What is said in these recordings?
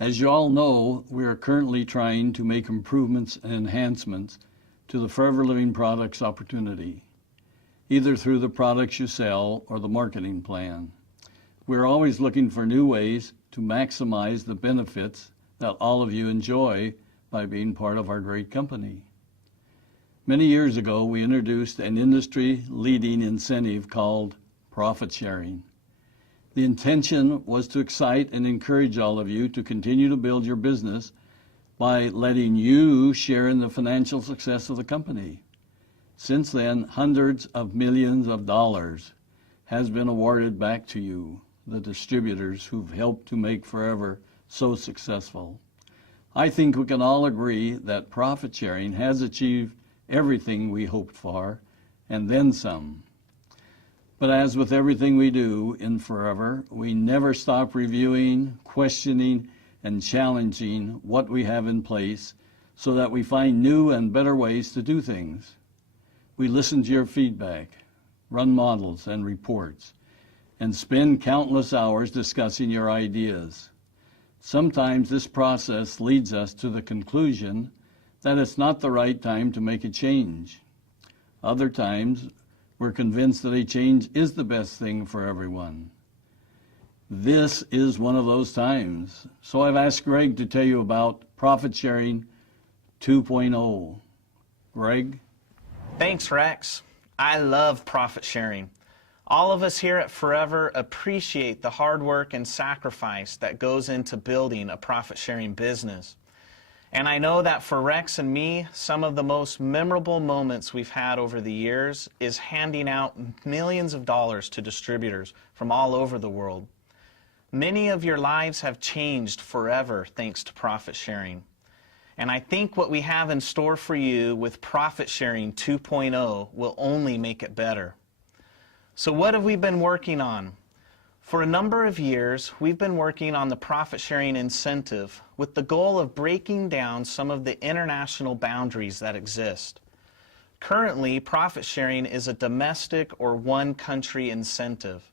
As you all know, we are currently trying to make improvements and enhancements to the Forever Living Products opportunity, either through the products you sell or the marketing plan. We're always looking for new ways to maximize the benefits that all of you enjoy by being part of our great company. Many years ago, we introduced an industry-leading incentive called profit sharing. The intention was to excite and encourage all of you to continue to build your business by letting you share in the financial success of the company. Since then, hundreds of millions of dollars has been awarded back to you, the distributors who've helped to make Forever so successful. I think we can all agree that profit sharing has achieved everything we hoped for, and then some. But as with everything we do in Forever, we never stop reviewing, questioning, and challenging what we have in place so that we find new and better ways to do things. We listen to your feedback, run models and reports, and spend countless hours discussing your ideas. Sometimes this process leads us to the conclusion that it's not the right time to make a change. Other times, we're convinced that a change is the best thing for everyone. This is one of those times. So I've asked Greg to tell you about Profit Sharing 2.0. Greg? Thanks, Rex. I love profit sharing. All of us here at Forever appreciate the hard work and sacrifice that goes into building a profit sharing business. And I know that for Rex and me, some of the most memorable moments we've had over the years is handing out millions of dollars to distributors from all over the world. Many of your lives have changed forever thanks to profit sharing. And I think what we have in store for you with Profit Sharing 2.0 will only make it better. So what have we been working on? For a number of years, we've been working on the profit sharing incentive with the goal of breaking down some of the international boundaries that exist. Currently, profit sharing is a domestic or one-country incentive.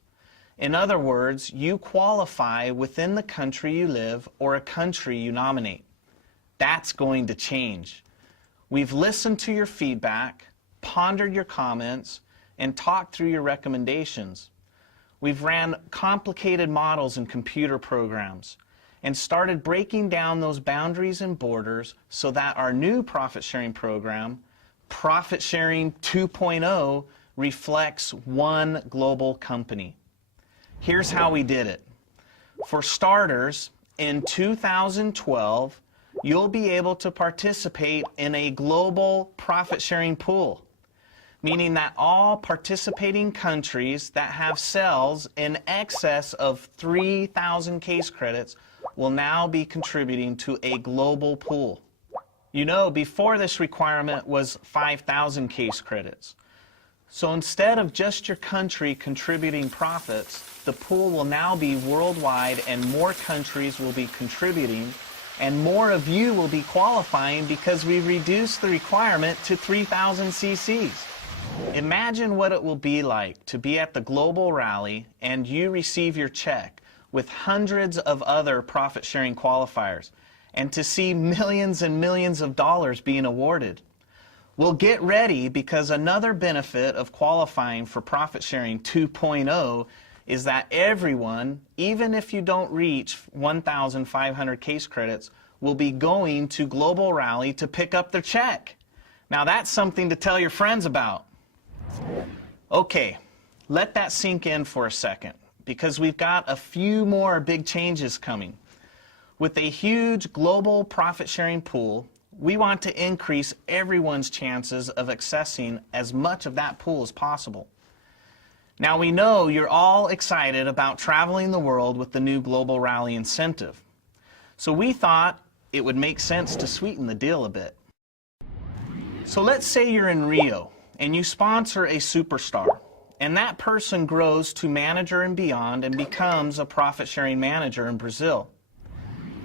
In other words, you qualify within the country you live or a country you nominate. That's going to change. We've listened to your feedback, pondered your comments, and talked through your recommendations. We've ran complicated models and computer programs and started breaking down those boundaries and borders so that our new profit sharing program, Profit Sharing 2.0, reflects one global company. Here's how we did it. For starters, in 2012, you'll be able to participate in a global profit sharing pool, meaning that all participating countries that have sales in excess of 3,000 case credits will now be contributing to a global pool. You know, before this requirement was 5,000 case credits. So instead of just your country contributing profits, the pool will now be worldwide and more countries will be contributing and more of you will be qualifying because we reduced the requirement to 3,000 cc's. Imagine what it will be like to be at the global rally and you receive your check with hundreds of other profit sharing qualifiers and to see millions and millions of dollars being awarded. Well, get ready because another benefit of qualifying for Profit Sharing 2.0 is that everyone, even if you don't reach 1,500 case credits, will be going to Global Rally to pick up their check. Now that's something to tell your friends about. Okay, let that sink in for a second because we've got a few more big changes coming. With a huge global profit sharing pool, we want to increase everyone's chances of accessing as much of that pool as possible. Now we know you're all excited about traveling the world with the new Global Rally incentive. So we thought it would make sense to sweeten the deal a bit. So let's say you're in Rio and you sponsor a superstar and that person grows to manager and beyond and becomes a profit sharing manager in Brazil.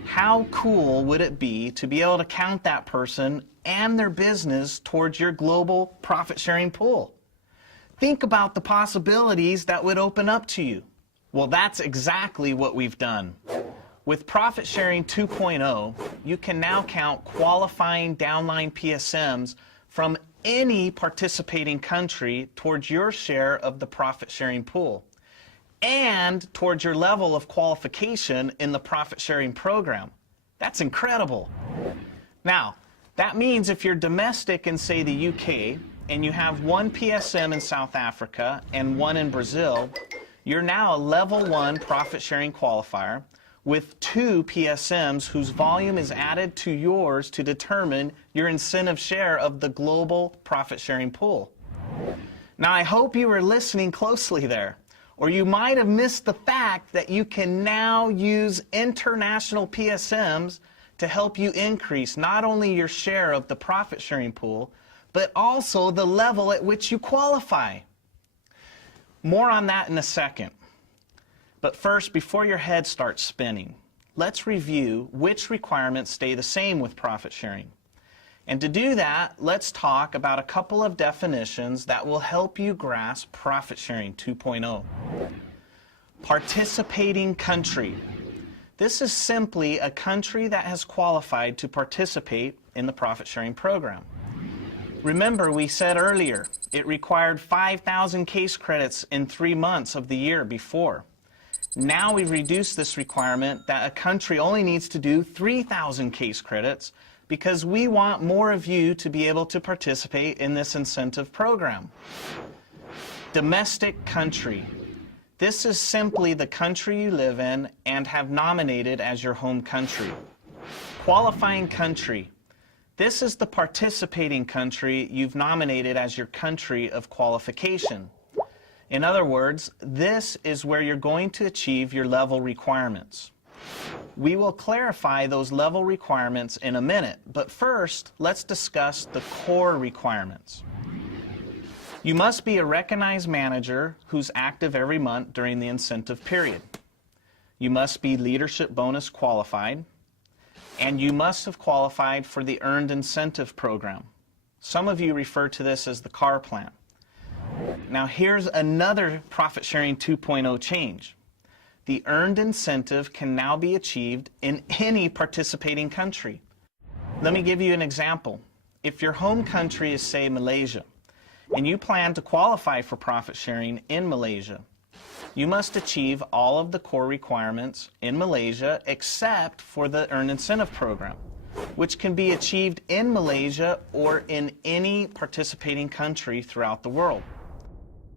How cool would it be to be able to count that person and their business towards your global profit sharing pool? Think about the possibilities that would open up to you. Well, that's exactly what we've done. With Profit Sharing 2.0, you can now count qualifying downline PSMs from any participating country towards your share of the profit sharing pool and towards your level of qualification in the profit sharing program. That's incredible. Now, that means if you're domestic in, say, the UK, and you have one PSM in South Africa and one in Brazil, you're now a level 1 profit sharing qualifier with 2 PSMs whose volume is added to yours to determine your incentive share of the global profit sharing pool. Now, I hope you were listening closely there, or you might have missed the fact that you can now use international PSMs to help you increase not only your share of the profit sharing pool, but also the level at which you qualify. More on that in a second. But first, before your head starts spinning, let's review which requirements stay the same with profit sharing. And to do that, let's talk about a couple of definitions that will help you grasp Profit Sharing 2.0. Participating country. This is simply a country that has qualified to participate in the profit sharing program. Remember, we said earlier, it required 5,000 case credits in 3 months of the year before. Now we've reduced this requirement that a country only needs to do 3,000 case credits because we want more of you to be able to participate in this incentive program. Domestic country. This is simply the country you live in and have nominated as your home country. Qualifying country. This is the participating country you've nominated as your country of qualification. In other words, this is where you're going to achieve your level requirements. We will clarify those level requirements in a minute, but first, let's discuss the core requirements. You must be a recognized manager who's active every month during the incentive period. You must be leadership bonus qualified, and you must have qualified for the Earned Incentive Program. Some of you refer to this as the CAR plan. Now here's another Profit Sharing 2.0 change. The earned incentive can now be achieved in any participating country. Let me give you an example. If your home country is, say, Malaysia, and you plan to qualify for profit sharing in Malaysia, you must achieve all of the core requirements in Malaysia except for the Earned Incentive Program, which can be achieved in Malaysia or in any participating country throughout the world.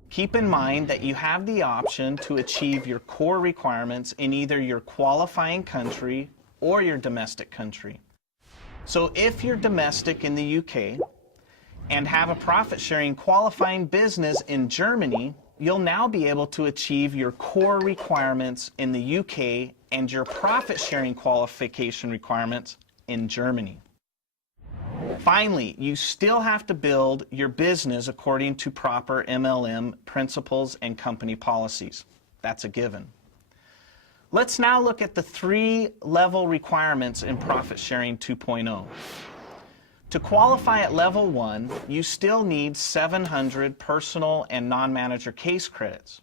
Keep in mind that you have the option to achieve your core requirements in either your qualifying country or your domestic country. So if you're domestic in the UK and have a profit-sharing qualifying business in Germany, you'll now be able to achieve your core requirements in the UK and your profit-sharing qualification requirements in Germany. Finally, you still have to build your business according to proper MLM principles and company policies. That's a given. Let's now look at the 3 level requirements in Profit Sharing 2.0. To qualify at level 1, you still need 700 personal and non-manager case credits,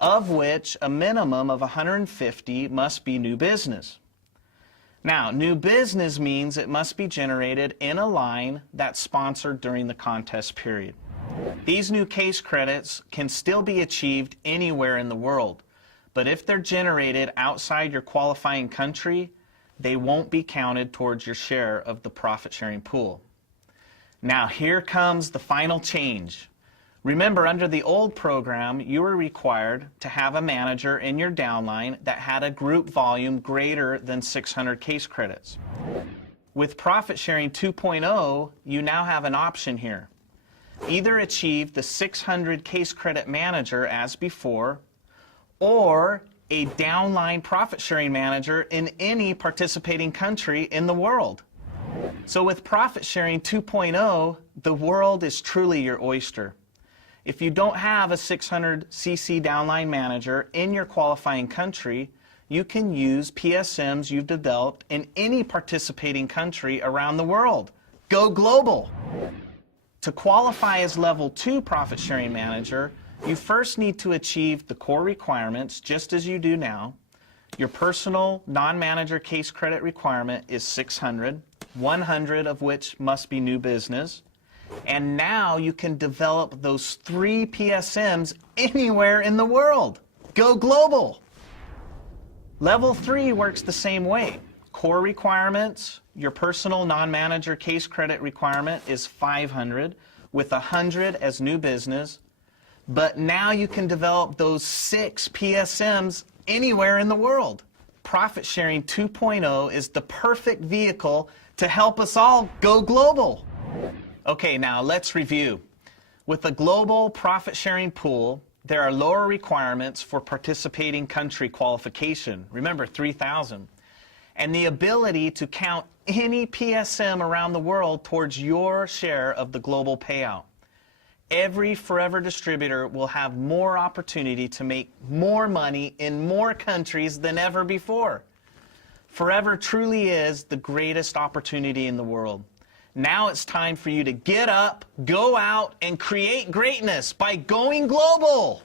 of which a minimum of 150 must be new business. Now, new business means it must be generated in a line that's sponsored during the contest period. These new case credits can still be achieved anywhere in the world, but if they're generated outside your qualifying country, they won't be counted towards your share of the profit-sharing pool. Now, here comes the final change. Remember, under the old program, you were required to have a manager in your downline that had a group volume greater than 600 case credits. With Profit Sharing 2.0, you now have an option here. Either achieve the 600 case credit manager as before, or a downline profit sharing manager in any participating country in the world. So with Profit Sharing 2.0, the world is truly your oyster. If you don't have a 600 cc downline manager in your qualifying country, you can use PSMs you've developed in any participating country around the world. Go global! To qualify as Level 2 Profit Sharing Manager, you first need to achieve the core requirements just as you do now. Your personal non-manager case credit requirement is 600, 100 of which must be new business. And now you can develop those 3 PSMs anywhere in the world. Go global. Level 3 works the same way. Core requirements, your personal non-manager case credit requirement is 500 with 100 as new business. But now you can develop those 6 PSMs anywhere in the world. Profit Sharing 2.0 is the perfect vehicle to help us all go global. Okay, now let's review. With a global profit sharing pool, there are lower requirements for participating country qualification. Remember, 3,000. And the ability to count any PSM around the world towards your share of the global payout. Every Forever distributor will have more opportunity to make more money in more countries than ever before. Forever truly is the greatest opportunity in the world. Now it's time for you to get up, go out, and create greatness by going global.